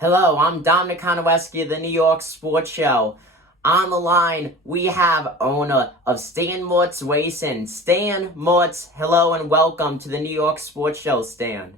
Hello, I'm Dominic Konowski of the New York Sports Show. On the line, we have owner of Stan Mertz Racing, Stan Mertz. Hello and welcome to the New York Sports Show, Stan.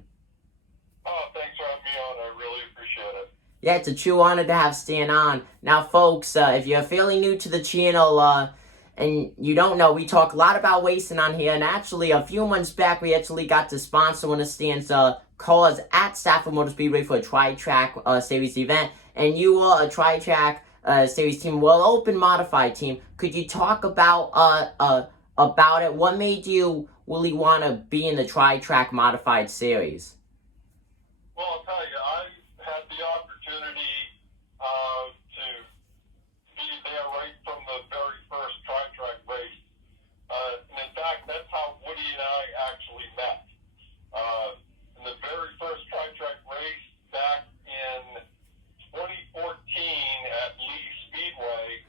Oh, thanks for having me on. I really appreciate it. Yeah, it's a true honor to have Stan on. Now, folks, if you're fairly new to the channel, and you don't know, we talk a lot about racing on here, and actually, a few months back, we actually got to sponsor one of Stan's cars at Stafford Motor Speedway for a Tri-Track Series event, and you were a Tri-Track Series team, well, open modified team. Could you talk about it? What made you really want to be in the Tri-Track modified series? Well, I'll tell you, I had the opportunity to be there right from the very first tri-track race. And in fact, that's how Woody and I actually met. In the very first tri-track race back in 2014 at Lee Speedway,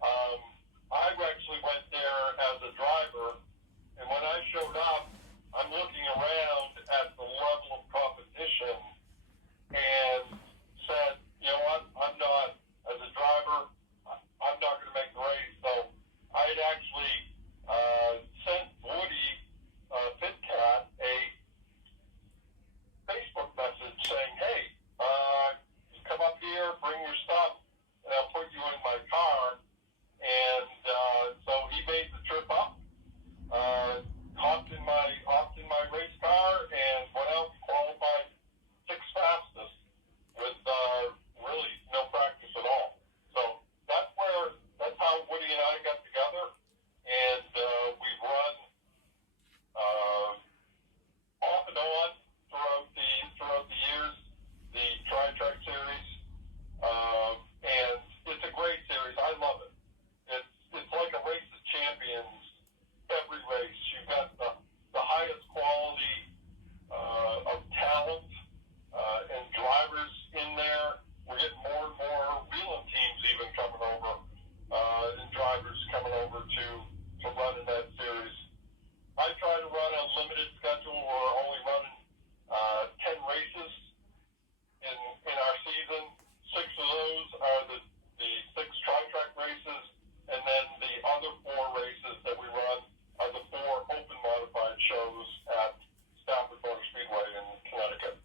I actually went there as a driver. And when I showed up, I'm looking around at the level of competition and said, you know what, I'm not, as a driver, I'm not going to make the race. So I had actually sent Woody Pitcat a Facebook message saying, hey, come up here, bring your stuff, and I'll put you in my car. And so he made the trip up. Hopped in my race car and went out and qualified sixth fastest with really no practice at all. So that's how Woody and I got together, and we've run off and on throughout the years the Tri-Track series, and it's a great series. I love it. It's like a race of champions. Every race, you've got the highest quality of talent and drivers in there. We're getting more and more wheeling teams even coming over, and drivers coming over to run in that series. I try to run a limited schedule. We're only running 10 races in our season. 6 of those are the 6 tri-track races, and then the other 4 races that we run are the 4 open modified shows at Stafford Motor Speedway in Connecticut.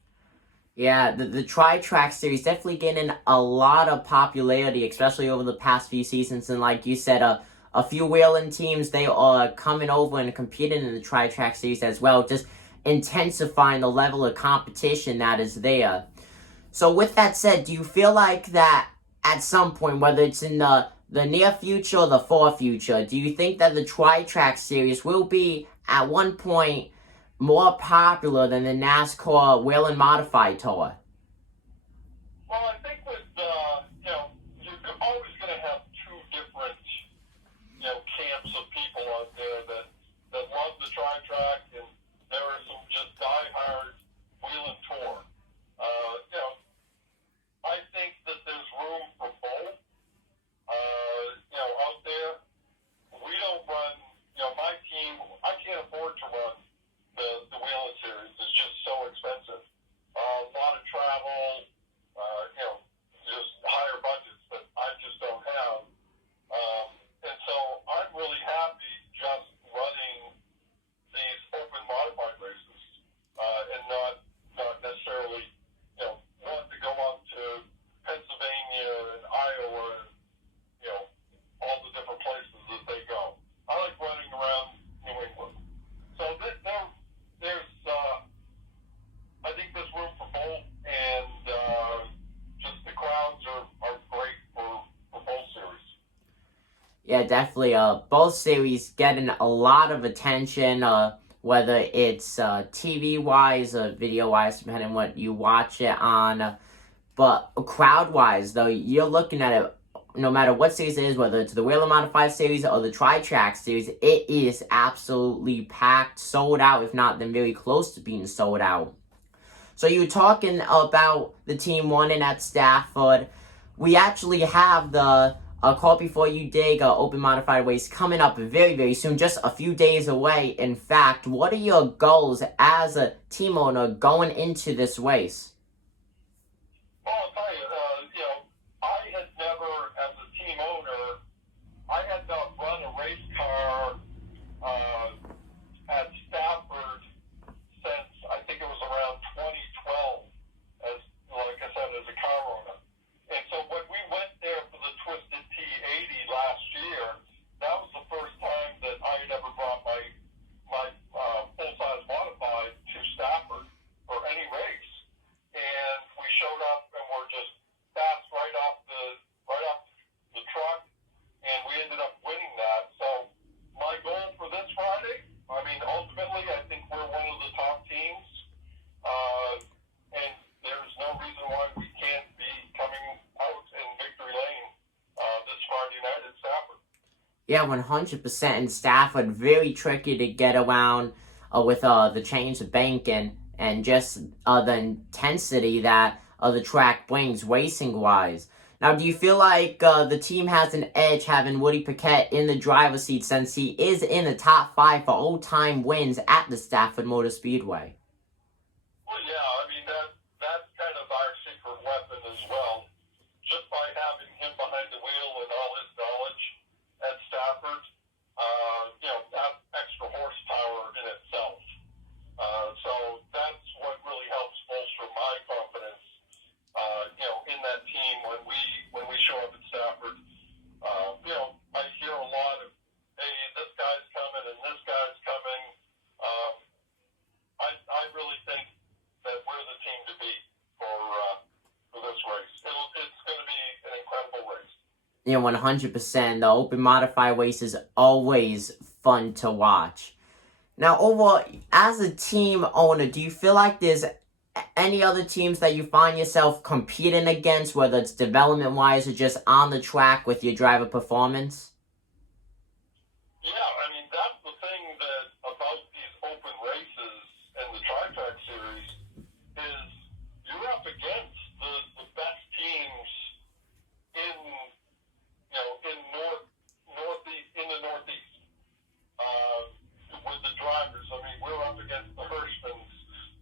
Yeah, the Tri-Track series definitely getting a lot of popularity, especially over the past few seasons. And like you said, a few wheeling teams, they are coming over and competing in the Tri-Track series as well, just intensifying the level of competition that is there. So with that said, do you feel like that at some point, whether it's in the near future or the far future, do you think that the Tri-Track series will be, at one point, more popular than the NASCAR Whelen Modified Tour? Well, I think with, you're always going to have 2 different, camps of people out there that love the tri-track, and there are some just diehard wheeling tour. I think that there's room for both, out there. We don't run, my team, I can't afford to run the wheeling series. It's just so expensive. A lot of travel, just higher budgets that I just don't have. And so I'm really happy just running these open modified races, and not necessarily, want to go out to Pennsylvania and Iowa and, all the different places that they go. I like running around New England. So there's I think there's room for both, and just the crowds are great for both series. Yeah, definitely. Both series getting a lot of attention, whether it's TV-wise or video-wise, depending on what you watch it on. But crowd-wise, though, you're looking at it, no matter what series it is, whether it's the Whelen Modified series or the Tri-Track series, it is absolutely packed, sold out, if not then very close to being sold out. So you're talking about the team winning at Stafford. We actually have the Call Before You Dig open modified race coming up very, very soon, just a few days away. In fact, what are your goals as a team owner going into this race? Well, I'll tell Yeah, 100%. And Stafford, very tricky to get around with the chains of banking and just the intensity that the track brings racing-wise. Now, do you feel like the team has an edge having Woody Paquette in the driver's seat since he is in the top 5 for all-time wins at the Stafford Motor Speedway? Well, yeah, I mean, that's kind of our secret weapon as well. Just by having him behind the wheel and all his knowledge at Stafford, that extra horsepower in itself. So that's what really helps bolster my confidence, in that team when we show up at Stafford. I hear a lot of, hey, this guy's coming and this guy's coming. I really think that we're the team to beat for this race. It's going to be an incredible race. 100%. The open modified race is always fun to watch. Now, overall, as a team owner, do you feel like there's any other teams that you find yourself competing against, whether it's development-wise or just on the track with your driver performance? Yeah, I mean, that's the thing that about these open races and the Tri-Track Series is you're up against the best teams in the Northeast. With the drivers, I mean, we're up against the Hirschmans,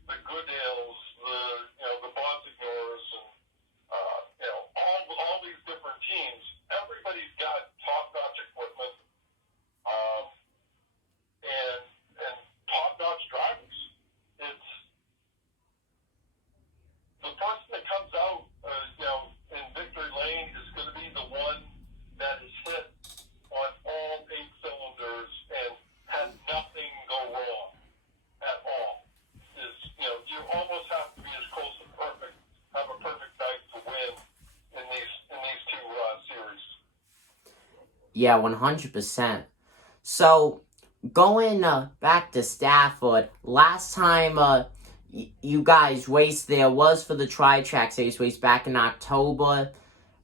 the Goodales, the Bonsignors, and all these different teams. Everybody's got top-notch equipment, and top-notch drivers. It's the person that comes out, in victory lane is going to be the one that is hit on all 8 cylinders and had nothing go wrong at all. You almost have to be as close to perfect, have a perfect night to win in these two series. Yeah, 100%. So, going back to Stafford, last time you guys raced there was for the Tri-Track Series race back in October.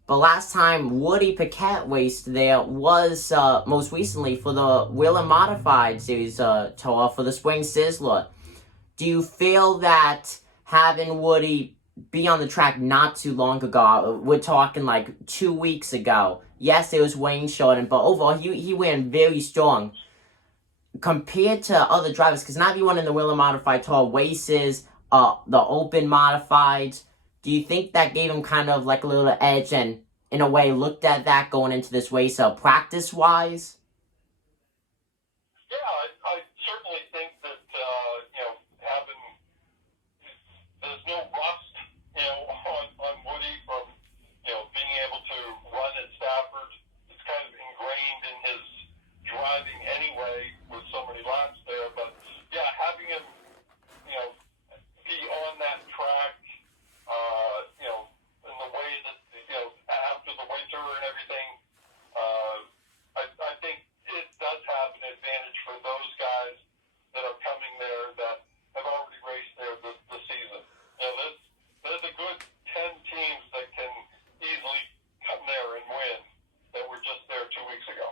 But last time Woody Paquette raced there was most recently for the Whelen Modified Series tour for the Spring Sizzler. Do you feel that having Woody be on the track not too long ago, we're talking like 2 weeks ago, yes, it was Wayne Shorten, but overall he ran very strong compared to other drivers, because not everyone in the Whelen Modified tour races the open modifieds. Do you think that gave him kind of like a little edge and, in a way, looked at that going into this race practice-wise? Yeah, I certainly think that, there's no rust, on Woody from, being able to run at Stafford. It's kind of ingrained in his driving anyway with so many laps there. But, yeah, having him, be on that track, in the way that, after the winter and everything, I think it does have an advantage for those guys that are coming there that have already raced there this season. There's a good 10 teams that can easily come there and win that were just there 2 weeks ago.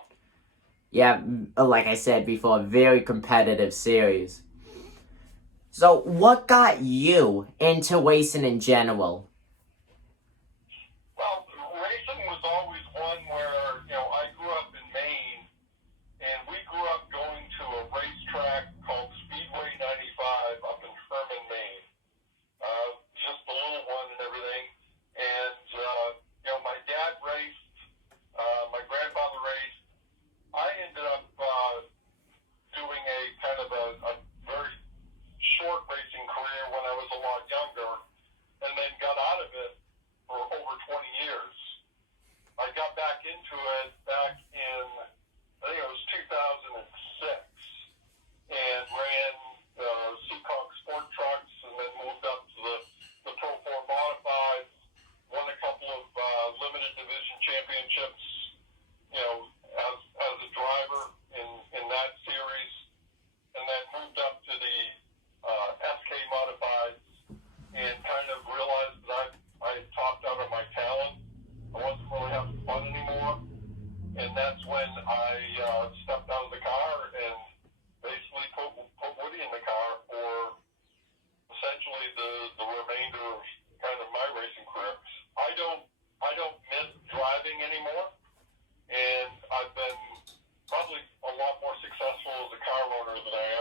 Yeah, like I said before, very competitive series. So, what got you into racing in general? Well, racing was always one where, I grew up in Maine, and we grew up going to a racetrack called Speedway 95 up in Herman, Maine. Just a little one and everything. And, my dad raced, my grandfather raced. I ended up doing a kind of a very short racing career when I was a lot younger, and then got out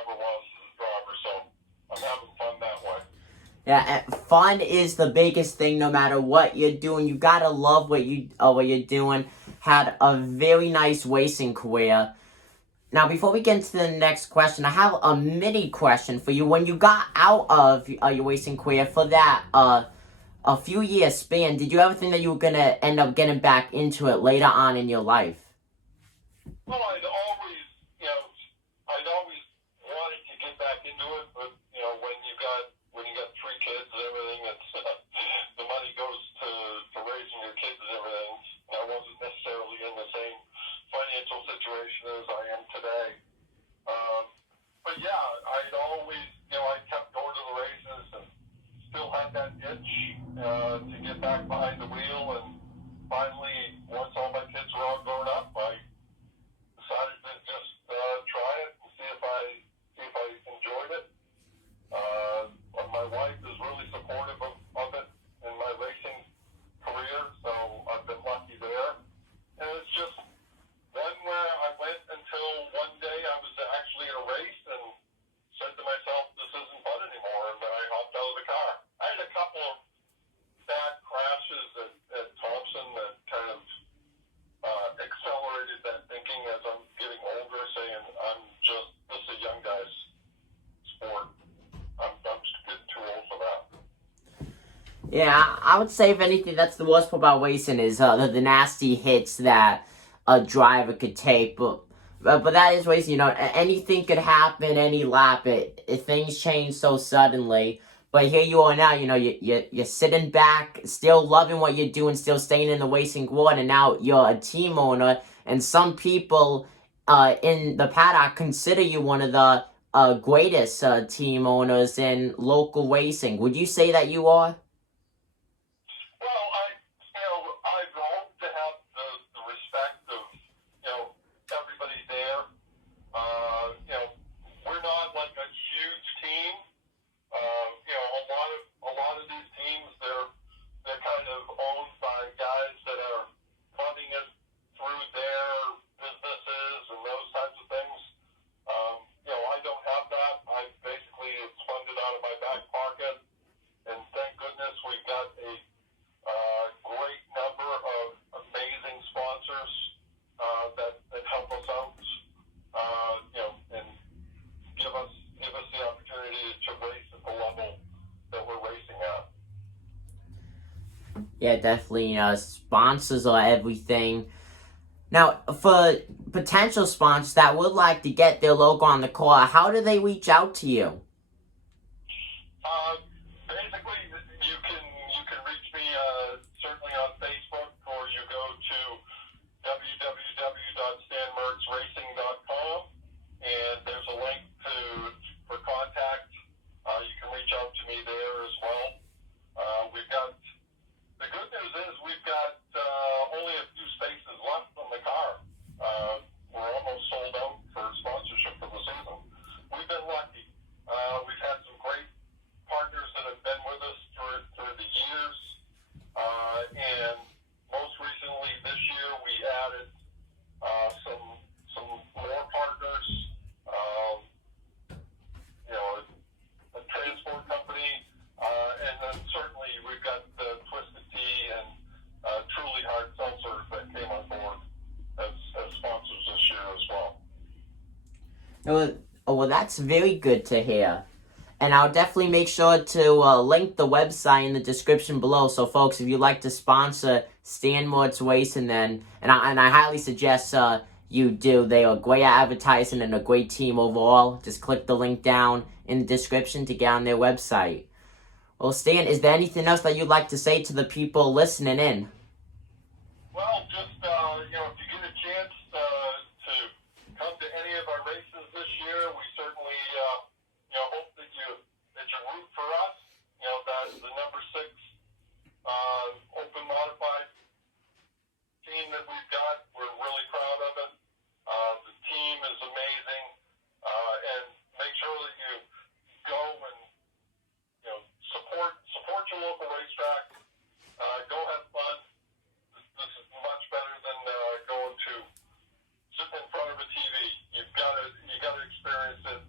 ever was as a driver. So I'm having fun that way. Yeah, fun is the biggest thing. No matter what you're doing, you gotta love what you're doing. Had a very nice racing career. Now, before we get into the next question, I have a mini question for you. When you got out of your racing career for that a few year span, did you ever think that you were gonna end up getting back into it later on in your life? Well, I'd always wanted to get back into it, but when you got three kids and everything, it's the money goes to raising your kids and everything. And I wasn't necessarily in the same financial situation as I am today. But yeah, I'd always, I kept going to the races and still had that itch to get back behind the wheel. And finally, once all my kids were all grown up, I decided to just try it and see if I enjoyed it. My wife is really supportive of it in my racing career, so I've been lucky there. And it's just one where I went until one day I was actually in a race and said to myself, this isn't fun anymore, and then I hopped out of the car. I had a couple of bad crashes at Thompson that kind of accelerated that thinking as I'm getting older, saying this is a young guy's sport. I'm just getting too old for that. Yeah, I would say if anything, that's the worst part about racing is the nasty hits that a driver could take. But that is racing. Anything could happen any lap. Things change so suddenly. But here you are now. You're sitting back, still loving what you're doing, still staying in the racing world, and now you're a team owner. And some people in the paddock consider you one of the greatest team owners in local racing. Would you say that you are? Well, I've hoped to have the respect of, everybody there. We're not like a huge team. A lot of these teams, they're kind of owned by guys that are funding it through their businesses and those types of things. I don't have that. It's funded out of my back pocket, and thank goodness we've got a great number of amazing sponsors that help us out, and give us the opportunity to race at the level that we're racing at. Yeah, definitely. Sponsors are everything. Now, for potential sponsors that would like to get their logo on the car, how do they reach out to you? Basically, you can reach me certainly on Facebook, or you go to www.stanmertzracing.com, and there's a link for contact. You can reach out to me there as well. The good news is we've got only a few spaces left on the car. We're almost sold out for sponsorship for the season. We've been lucky. We've had some great partners that have been with us through the years, and most recently this year we added some more partners. A transport company, and then certainly we've got Twisted Tea and Truly Hard Seltzer that came on board as sponsors this year as well. Well, that's very good to hear. And I'll definitely make sure to link the website in the description below. So, folks, if you'd like to sponsor Stan Mertz Racing, and I highly suggest you do. They are great at advertising and a great team overall. Just click the link down in the description to get on their website. Well, Stan, is there anything else that you'd like to say to the people listening in? Well, just if you get a chance to come to any of our races this year, we certainly hope that you root for us. That's the number 6 open modified team that we've got. We're really proud of it. The team is amazing, and make sure that you go and support your local racetrack. Go have fun. This is much better than going to sitting in front of a TV. You got to experience it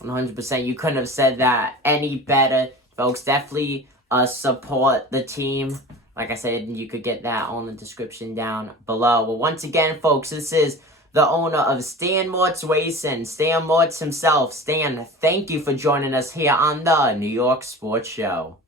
100%. You couldn't have said that any better, folks. Definitely support the team. Like I said, you could get that on the description down below. Well, once again, folks, this is the owner of Stan Mertz Racing, Stan Mertz himself. Stan, thank you for joining us here on the New York Sports Show.